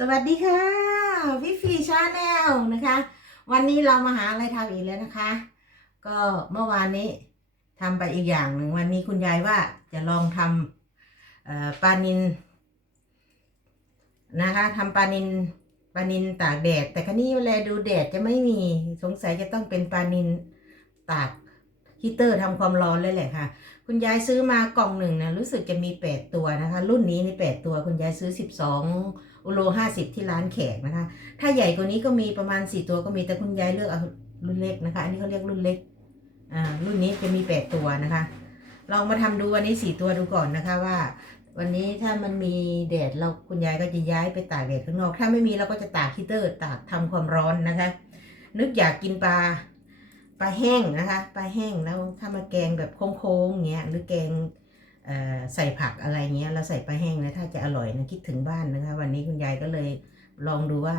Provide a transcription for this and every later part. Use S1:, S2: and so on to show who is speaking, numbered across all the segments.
S1: สวัสดีค่ะวิฟีชาแนลนะคะ วันนี้เรามาหาอะไรทำอีกแล้วนะคะ ก็เมื่อวานนี้ทำไปอีกอย่างหนึ่งวันนี้คุณยายว่าจะลองทำปลานินนะคะทำปลานินปลานินตากแดด แต่ครั้นี้เวลาดูแดดจะไม่มีสงสัยจะต้องเป็นปลานินตากฮีเตอร์ทำความร้อนเลยแหละค่ะ คุณยายซื้อมากล่องหนึ่งนะรู้สึกจะมีแปดตัวนะคะ รุ่นนี้นี่แปดตัวคุณยายซื้อสิบสอง โลห้าสิบที่ร้านแขกนะคะ ถ้าใหญ่กว่านี้ก็มีประมาณสี่ตัวก็มีแต่คุณยายเลือกเอารุ่นเล็กนะคะ อันนี้เขาเรียกรุ่นเล็ก อ่า รุ่นนี้จะมีแปดตัวนะคะ ลองมาทำดูวันนี้สี่ตัวดูก่อนนะคะว่า วันนี้ถ้ามันมีแดดเราคุณยายก็จะย้ายไปตากแดดข้างนอก ถ้าไม่มีเราก็จะตากฮีเตอร์ตากทำความร้อนนะคะ นึกอยากกินปลาปลาแห้งนะคะปลาแห้งแล้วถ้ามาแกงแบบโค้งๆอย่างเงี้ยหรือแกง ใส่ผักอะไรเงี้ยแล้วใส่ปลาแห้งนะถ้าจะอร่อยนะคิดถึงบ้านนะคะ วันนี้คุณยายก็เลยลองดูว่า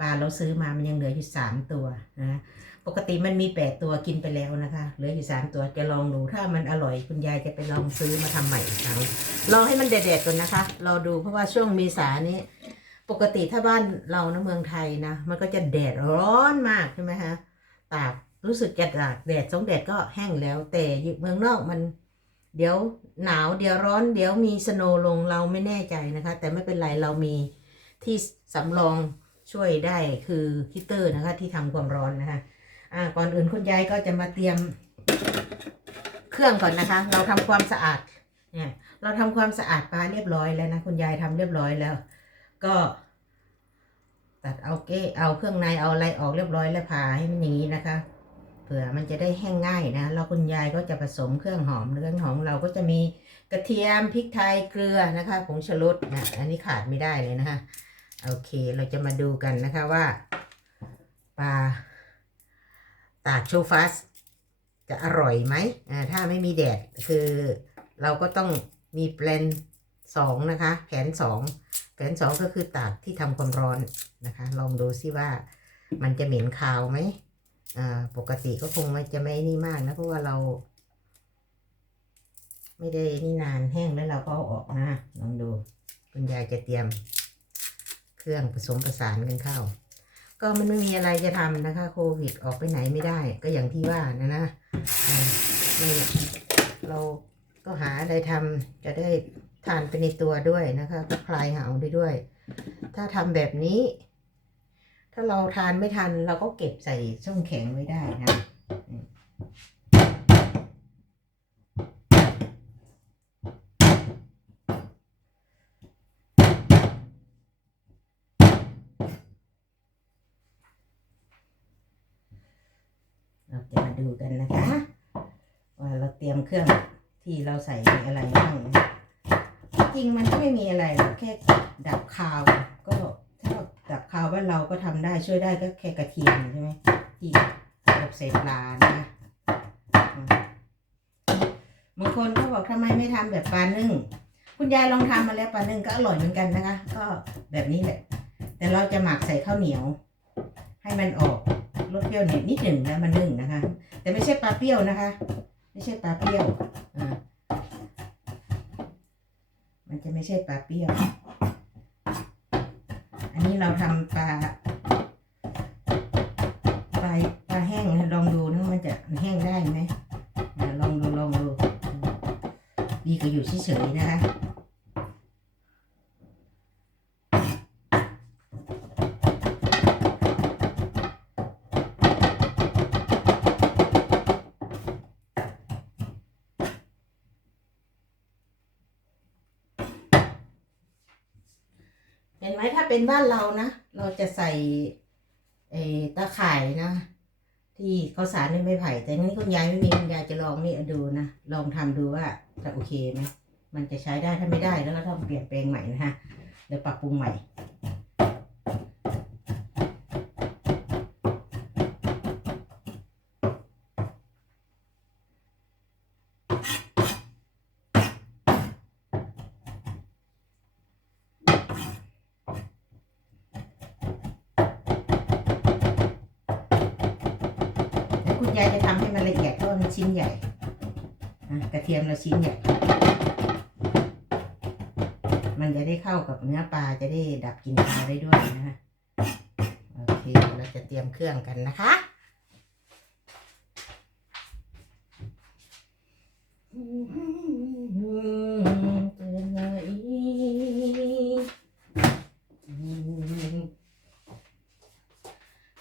S1: ปลาเราซื้อมามันยังเหลืออยู่สามตัวนะปกติมันมีแปดตัวกินไปแล้วนะคะ เหลืออยู่สามตัวจะลองดูถ้ามันอร่อยคุณยายจะไปลองซื้อมาทำใหม่อีกครั้งรอให้มันเด็ดๆก่อนนะคะรอดูเพราะว่าช่วงเมษานี้ปกติถ้าบ้านเรานะเมืองไทยนะมันก็จะแดดร้อนมากใช่ไหมคะตากรู้สึกจะตากแดดสองแดดก็แห้งแล้วแต่เมืองนอกมัน เดี๋ยว หนาวเดี๋ยวร้อนเดี๋ยวมีสโนว์ลงเราไม่แน่ใจนะคะ แต่ไม่เป็นไรเรามีที่สำรองช่วยได้คือฮีเตอร์นะคะที่ทำความร้อนนะคะอ่าก่อนอื่นคุณยายก็จะมาเตรียมเครื่องก่อนนะคะ เราทำความสะอาดเนี่ยเราทำความสะอาดปลาเรียบร้อยแล้วนะคุณยายทำเรียบร้อยแล้ว ก็ตัดเอาเก้เอาเครื่องในเอาอะไรออกเรียบร้อยแล้วผ่าให้มันอย่างนี้นะคะ ผื่อมันจะได้แห้งง่ายนะแล้วคุณยายก็จะผสมเครื่องหอมเครื่องหอมเราก็จะมีกระเทียมพริกไทยเกลือนะคะผงชูรสนะอันนี้ขาดไม่ได้เลยนะคะโอเคเราจะมาดูกันนะคะว่าปลาตากชูฟัสจะอร่อยไหมอ่าถ้าไม่มีแดดคือเราก็ต้องมีแปลนสองนะคะ แผนสองแผนสองก็คือตากที่ทำความร้อนนะคะ ลองดูซิว่ามันจะเหม็นคาวไหม อ่า ปกติก็คงจะไม่นี่มากนะ เพราะว่าเรา ไม่ได้นี่นานแห้งแล้วเราก็ออกนะลองดู คุณยายจะเตรียม เครื่องผสมประสานกันเข้า ก็มันไม่มีอะไรจะทำนะคะ โควิดออกไปไหนไม่ได้ ก็อย่างที่ว่านะนะนี่เราก็หาอะไรทำจะได้ทานไปในตัวด้วยนะคะ ก็คลายหงาได้ด้วย ถ้าทำแบบนี้ ถ้าเราทานไม่ทันเราก็เก็บใส่ช่องแข็งไว้ได้นะเราจะมาดูกันนะคะ ว่าเราเตรียมเครื่องที่เราใส่มีอะไรบ้าง จริงมันก็ไม่มีอะไรหรอกแค่ดับคาว กับคาวว่านเราก็ทำได้ช่วยได้ก็แค่กระเทียมใช่ไหมที่กับเศษปลานะบางคนก็บอกทำไมไม่ทำแบบปลานึ่ง คุณยายลองทำมาแล้วปลานึ่งก็อร่อยเหมือนกันนะคะ ก็แบบนี้แหละ แต่เราจะหมักใส่ข้าวเหนียว ให้มันออกรสเปรี้ยวนิดนิดหนึ่งแล้วมันนึ่งนะคะ แต่ไม่ใช่ปลาเปรี้ยวนะคะ ไม่ใช่ปลาเปรี้ยวอ่ามันจะไม่ใช่ปลาเปรี้ยว อันนี้เราทำปลาปลาปลาแห้งนะลองดูนะมันจะแห้งได้ไหมลองดูลองดูดีกว่าอยู่เฉยๆนะคะ เห็นไหมถ้าเป็นบ้านเรานะ เราจะใส่เอตาข่ายนะ ที่เขาสารในไม้ไผ่ แต่นี่คุณยายไม่มีคุณยายจะลองนี่ดูนะ ลองทำดูว่าจะโอเคไหมมันจะใช้ได้ถ้าไม่ได้แล้วเราต้องเปลี่ยนแปลงใหม่นะฮะเดี๋ยวปรับปรุงใหม่ายจะทำให้มันละเอียดเพราะมันชิ้นใหญ่กระเทียมเราชิ้นใหญ่ มันจะได้เข้ากับเนื้อปลาจะได้ดับกลิ่นคาได้ด้วยนะคะโอเคเราจะเตรียมเครื่องกันนะคะ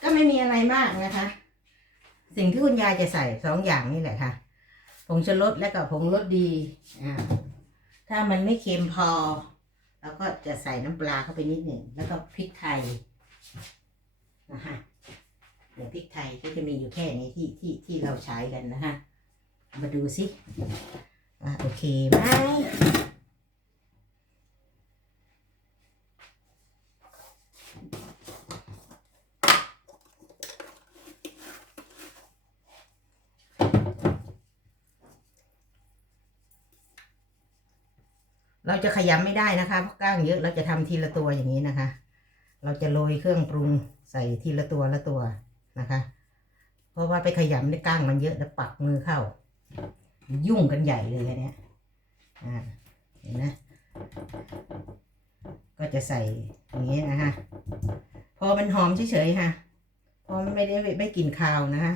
S1: ก็ไม่มีอะไรมากนะคะ สิ่งที่คุณยายจะใส่สองอย่างนี่แหละค่ะผงชูรสและกับผงรสดีอ่าถ้ามันไม่เค็มพอเราก็จะใส่น้ำปลาเข้าไปนิดหนึ่งแล้วก็พริกไทยนะคะเดี๋ยวพริกไทยก็จะมีอยู่แค่นี้ที่ที่ที่เราใช้กันนะคะมาดูสิอ่าโอเคไหม เราจะขยำไม่ได้นะคะเพราะก้างเยอะเราจะทำทีละตัวอย่างนี้นะคะ เราจะโรยเครื่องปรุงใส่ทีละตัวละตัวนะคะ เพราะว่าไปขยำได้ก้างมันเยอะแล้วปักมือเข้า ยุ่งกันใหญ่เลยอันเนี้ยอ่าเห็นไหก็จะใส่อย่างนี้นะคะพอมันหอมเฉยๆค่ะพอมันไม่ได้ไม่กลิ่นคาวนะคะ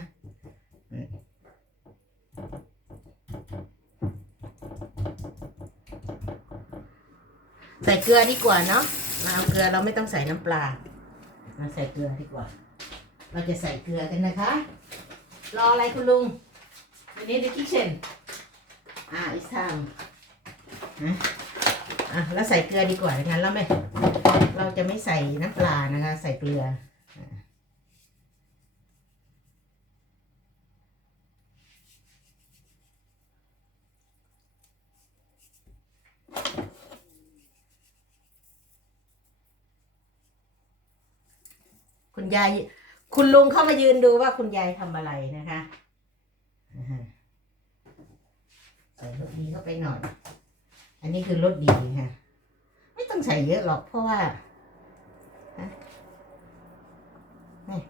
S1: ใส่เกลือดีกว่าเนาะมาเอาเกลือเราไม่ต้องใส่น้ำปลามาใส่เกลือดีกว่า เราจะใส่เกลือกันนะคะ รออะไรคุณลุงวันนี้ดิคิเชนอ่า it's time นะอะแล้วใส่เกลือดีกว่างั้นเราไม่ เราจะไม่ใส่น้ำปลานะคะ ใส่เกลืออะ คุณยาย คุณลุงเข้ามายืนดูว่าคุณยายทำอะไรนะคะใส่รสดีเข้าไปหน่อย อันนี้คือรสดีค่ะ ไม่ต้องใส่เยอะหรอกเพราะว่า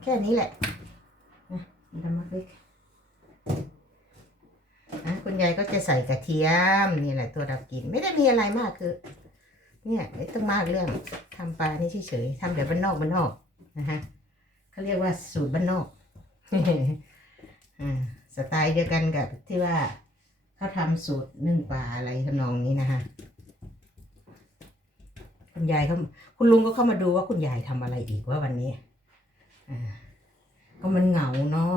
S1: แค่นี้แหละนะมันทำมาเล็กนะคุณยายก็จะใส่กระเทียมนี่แหละตัวดับกลิ่นไม่ได้มีอะไรมากคือ เนี่ยไม่ต้องมากเรื่องทำปลานี่เฉยๆทำแบบบ้านนอกบ้านนอกนะคะ เขาเรียกว่าสูตรบ้านนอกอ่าสไตล์เดียวกันกับที่ว่าเขาทำสูตรนึ่งปลาอะไรทำนองนี้นะคะคุณยายเขาคุณลุงก็เข้ามาดูว่าคุณยายทำอะไรอีกว่าวันนี้อ่าก็มันเหงาเนาะ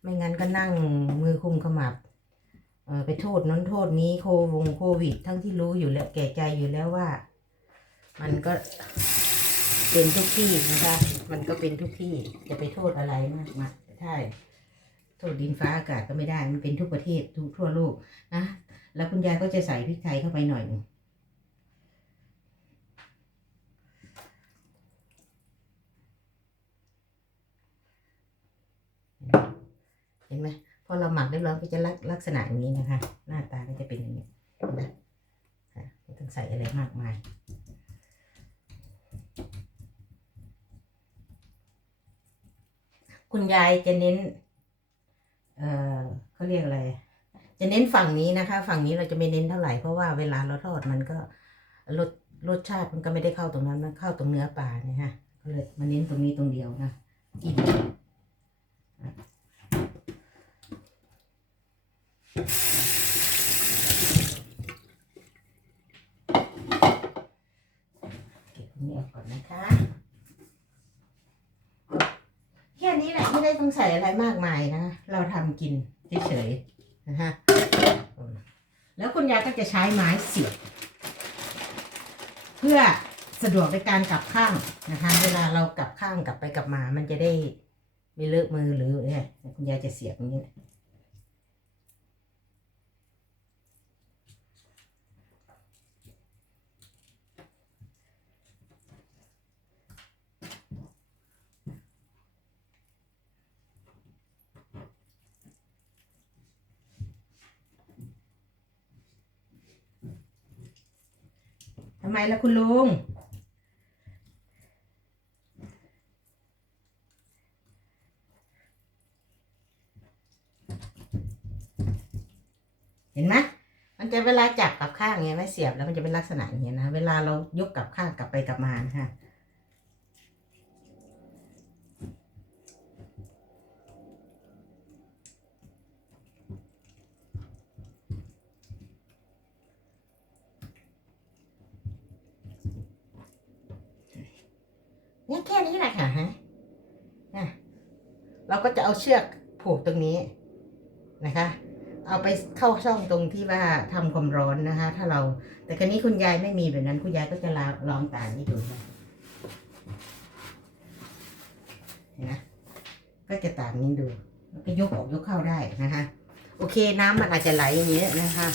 S1: ไม่งั้นก็นั่งมือคุมขมับเออไปโทษนั้นโทษนี้โควงโควิด ทั้งที่รู้อยู่แล้วแก่ใจอยู่แล้วว่า มันก็ เป็นทุกที่นะคะ มันก็เป็นทุกที่จะไปโทษอะไรมากมายใช่โทษดินฟ้าอากาศก็ไม่ได้ มันเป็นทุกประเทศทุกทั่วโลกนะแล้วคุณยายก็จะใส่พริกไทยเข้าไปหน่อยหนึ่งเห็นไหมพอเราหมักได้แล้วก็จะลักษณะอย่างนี้นะคะ หน้าตาก็จะเป็นอย่างนี้ค่ะไม่ต้องใส่อะไรมากมาย คุณยายจะเน้น เอ่อเขาเรียกอะไร จะเน้นฝั่งนี้นะคะ ฝั่งนี้เราจะไม่เน้นเท่าไหร่เพราะว่าเวลาเราทอดมันก็รสรสชาติมันก็ไม่ได้เข้าตรงนั้นมันเข้าตรงเนื้อปลาเนี่ยฮะก็เลยมาเน้นตรงนี้ตรงเดียวนะกินเก็บตรงนี้ออกก่อนนะคะ แค่นี้แหละ ไม่ได้ต้องใส่อะไรมากมายนะ เราทำกินเฉยๆนะฮะ แล้วคุณยายก็จะใช้ไม้เสียบเพื่อสะดวกในการกลับข้างนะคะ เวลาเรากลับข้างกลับไปกลับมา มันจะได้ไม่เลอะมือหรือเนี่ยคุณยายจะเสียบอย่างนี้ ไมล่ะคุณลุง เห็นไหมมันจะเวลาจับกับข้างเงี้ยไม่เสียบแล้วมันจะเป็นลักษณะอย่างเงี้ยนะ เวลาเรายกกับข้างกลับไปกลับมานะคะ แค่นี้แหละค่ะฮะนะเราก็จะเอาเชือกผูกตรงนี้นะคะ เอาไปเข้าช่องตรงที่ว่าทำความร้อนนะคะ ถ้าเรา แต่ครั้นี้คุณยายไม่มีแบบนั้น คุณยายก็จะลาลองตานี่ดูนะเห็นไหมก็จะตามนี้ดูแล้วก็ยกออกยกเข้าได้นะคะ โอเคน้ำมันอาจจะไหลอย่างเงี้ยนะคะ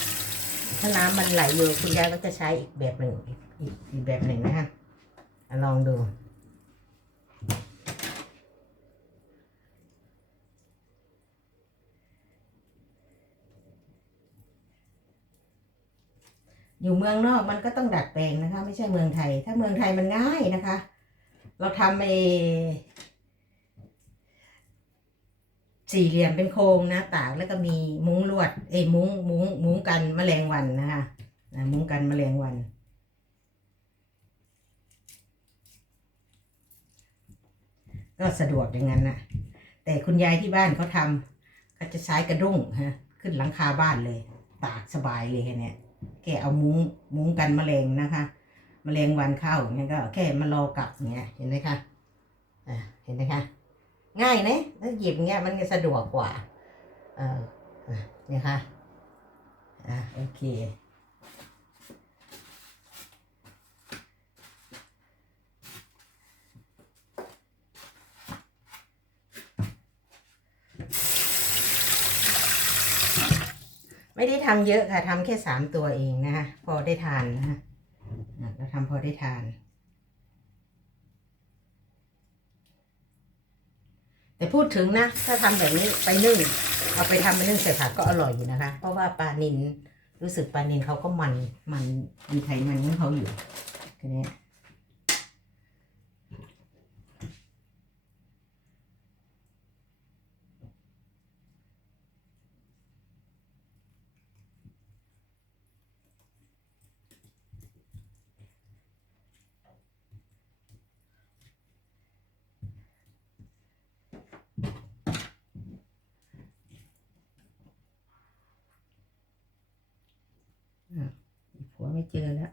S1: ถ้าน้ำมันไหลอยู่คุณยายก็จะใช้อีกแบบหนึ่งอีกอีกแบบหนึ่งนะคะลองดู อยู่เมืองนอกมันก็ต้องดัดแปลงนะคะ ไม่ใช่เมืองไทย ถ้าเมืองไทยมันง่ายนะคะ เราทำไอ้สี่เหลี่ยมเป็นโครงนะตากแล้วก็มีมุ้งลวดเอ้มุ้งมุ้งมุ้งกันแมลงวันนะคะมุ้งกันแมลงวัน ก็สะดวกอย่างนั้นนะแต่คุณยายที่บ้านเขาทำเขาจะใช้กระดุ้งฮะขึ้นหลังคาบ้านเลย ตากสบายเลยเนี่ย แค่เอามุ้งมุ้งกันแมลงนะคะแมลงวันเข้าอย่างเงี้ยก็แค่มารอกลับอย่างเงี้ยเห็นไหมคะอ่าเห็นไหมคะง่ายนะถ้าหยิบเงี้ยมันจะสะดวกกว่าเออเนี่ยค่ะอ่าโอเค ไม่ได้ทำเยอะค่ะทำแค่สามตัวเองนะคะพอได้ทานนะคะอะเราทำพอได้ทาน แต่พูดถึงนะ ถ้าทำแบบนี้ไปนึ่งเอาไปทำไปนึ่งใส่ผักก็อร่อยอยู่นะคะ เพราะว่าปลานินรู้สึกปลานินเขาก็มันมันมีไขมันของเขาอยู่ทีนี้ ผัวไม่เจอแล้ว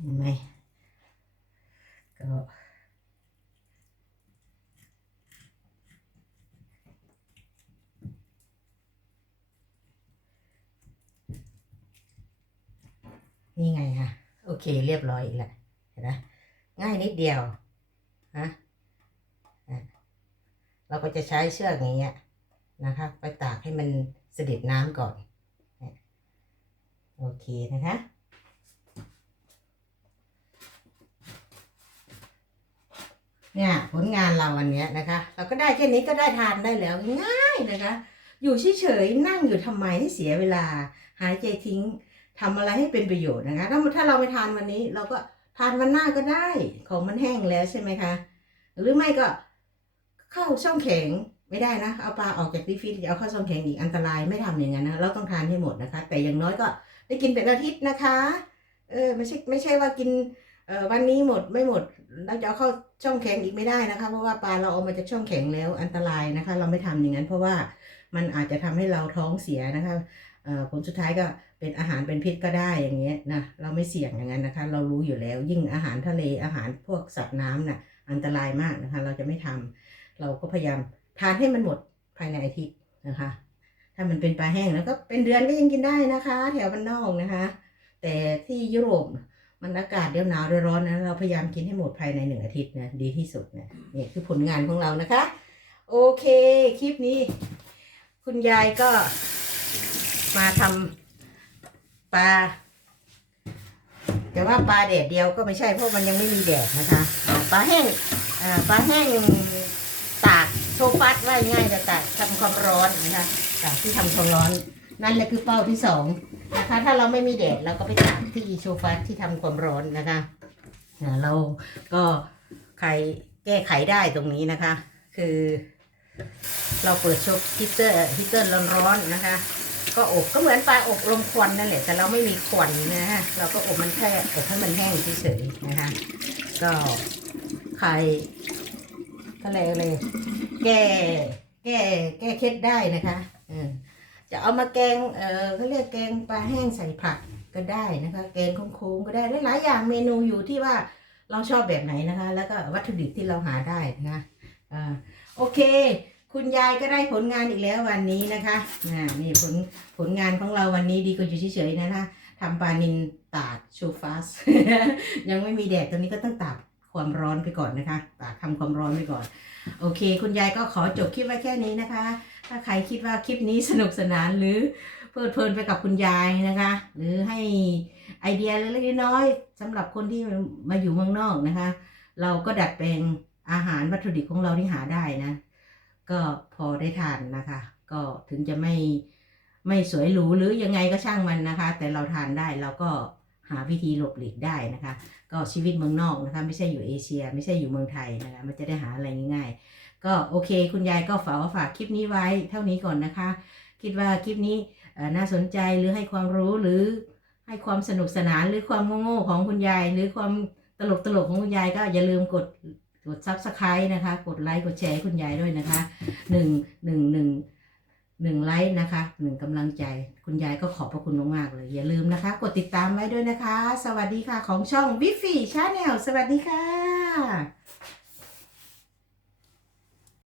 S1: เห็นไหมก็ นี่ไงค่ะ โอเคเรียบร้อยอีกแล้วเห็นไหมง่ายนิดเดียวฮะอะเราก็จะใช้เชือกอย่างเงี้ยนะคะไปตากให้มันเสด็จน้ำก่อน โอเคนะคะเนี่ยผลงานเราวันเนี้ยนะคะ เราก็ได้แค่นี้ก็ได้ทานได้แล้วง่ายนะคะ อยู่เฉยๆนั่งอยู่ทำไมให้เสียเวลาหายใจทิ้ง ทำอะไรให้เป็นประโยชน์นะคะ ถ้าถ้าเราไม่ทานวันนี้ เราก็ทานวันหน้าก็ได้ ของมันแห้งแล้วใช่ไหมคะ หรือไม่ก็เข้าช่องแข็งไม่ได้นะ เอาปลาออกจากฟิตเอาเข้าช่องแข็งอีกอันตรายไม่ทำอย่างนั้นนะ เราต้องทานให้หมดนะคะ แต่อย่างน้อยก็ได้กินเป็นอาทิตย์นะคะ เออไม่ใช่ไม่ใช่ว่ากินเออวันนี้หมดไม่หมดเราจะเอาเข้าช่องแข็งอีกไม่ได้นะคะ เพราะว่าปลาเราเอามาจากช่องแข็งแล้วอันตรายนะคะ เราไม่ทำอย่างนั้น เพราะว่ามันอาจจะทำให้เราท้องเสียนะคะ ผลสุดท้ายก็เป็นอาหารเป็นพิษก็ได้อย่างเงี้ยนะเราไม่เสี่ยงอย่างนั้นนะคะ เรารู้อยู่แล้วยิ่งอาหารทะเลอาหารพวกสัตว์น้ำน่ะอันตรายมากนะคะ เราจะไม่ทำเราก็พยายามทานให้มันหมดภายในอาทิตย์นะคะ ถ้ามันเป็นปลาแห้งแล้วก็เป็นเดือนก็ยังกินได้นะคะ แถวบ้านนอกนะคะ แต่ที่ยุโรปมันอากาศเดี๋ยวหนาวเดี๋ยวร้อนนะเราพยายามกินให้หมดภายในหนึ่งอาทิตย์นะดีที่สุดนะนี่คือผลงานของเรานะคะ โอเคคลิปนี้ คุณยายก็ มาทำปลา แต่ว่าปลาแดดเดียวก็ไม่ใช่เพราะมันยังไม่มีแดดนะคะปลาแห้งปลาแห้งตากโซฟัสว่าง่ายแต่ตากทำความร้อนนะคะตากที่ทำความร้อน นั่นแหละคือเป้าที่สองนะคะ ถ้าเราไม่มีแดดเราก็ไปตากที่โซฟัสที่ทำความร้อนนะคะเราก็ใครแก้ไขได้ตรงนี้นะคะ คือ เราเปิดโชว์ฮีเตอร์ฮีเตอร์ร้อนๆนะคะ ก็อบก็เหมือนปลาอบลมควันนั่นแหละ แต่เราไม่มีควันนะฮะ เราก็อบมันแค่อบให้มันแห้งเฉยๆนะคะ ก็ใครก็เลยเลย แก้แก้แก้เคล็ดได้นะคะเออจะเอามาแกง เออเขาเรียกแกงปลาแห้งใส่ผักก็ได้นะคะ แกงโค้งๆก็ได้หลายๆอย่างเมนูอยู่ที่ว่าเราชอบแบบไหนนะคะ แล้วก็วัตถุดิบที่เราหาได้นะคะอ่าโอเค คุณยายก็ได้ผลงานอีกแล้ววันนี้นะคะอ่านี่ผลผลงานของเราวันนี้ดีกว่าอยู่เฉยๆนะคะทำปลานินตากชูฟาสยังไม่มีแดดตรงนี้ก็ต้องตากความร้อนไปก่อนนะคะ ตากทำความร้อนไปก่อน โอเค คุณยายก็ขอจบคลิปไว้แค่นี้นะคะ ถ้าใครคิดว่าคลิปนี้สนุกสนานหรือเพลิดเพลินไปกับคุณยายนะคะ หรือให้ไอเดียเล็กๆน้อยๆสำหรับคนที่มาอยู่เมืองนอกนะคะ เราก็ดัดแปลงอาหารวัตถุดิบของเราที่หาได้นะ ก็พอได้ทานนะคะ ก็ถึงจะไม่ไม่สวยหรูหรือยังไงก็ช่างมันนะคะ แต่เราทานได้เราก็หาวิธีหลบหลีกได้นะคะ ก็ชีวิตเมืองนอกนะคะ ไม่ใช่อยู่เอเชีย ไม่ใช่อยู่เมืองไทยนะคะ มันจะได้หาอะไรง่ายๆ ก็โอเค คุณยายก็ฝากฝากคลิปนี้ไว้เท่านี้ก่อนนะคะ คิดว่าคลิปนี้น่าสนใจหรือให้ความรู้หรือให้ความสนุกสนานหรือความโง่ๆของคุณยาย หรือความตลกตลกๆของคุณยายก็อย่าลืมกด กดซับสไครต์นะคะ กดไลค์ กดแชร์คุณยายด้วยนะคะหนึ่งหนึ่งหนึ่งหนึ่งไลค์นะคะหนึ่งกำลังใจ คุณยายก็ขอบพระคุณมากๆเลย อย่าลืมนะคะ กดติดตามไว้ด้วยนะคะ สวัสดีค่ะของช่องวิฟี่ชาแนลสวัสดีค่ะ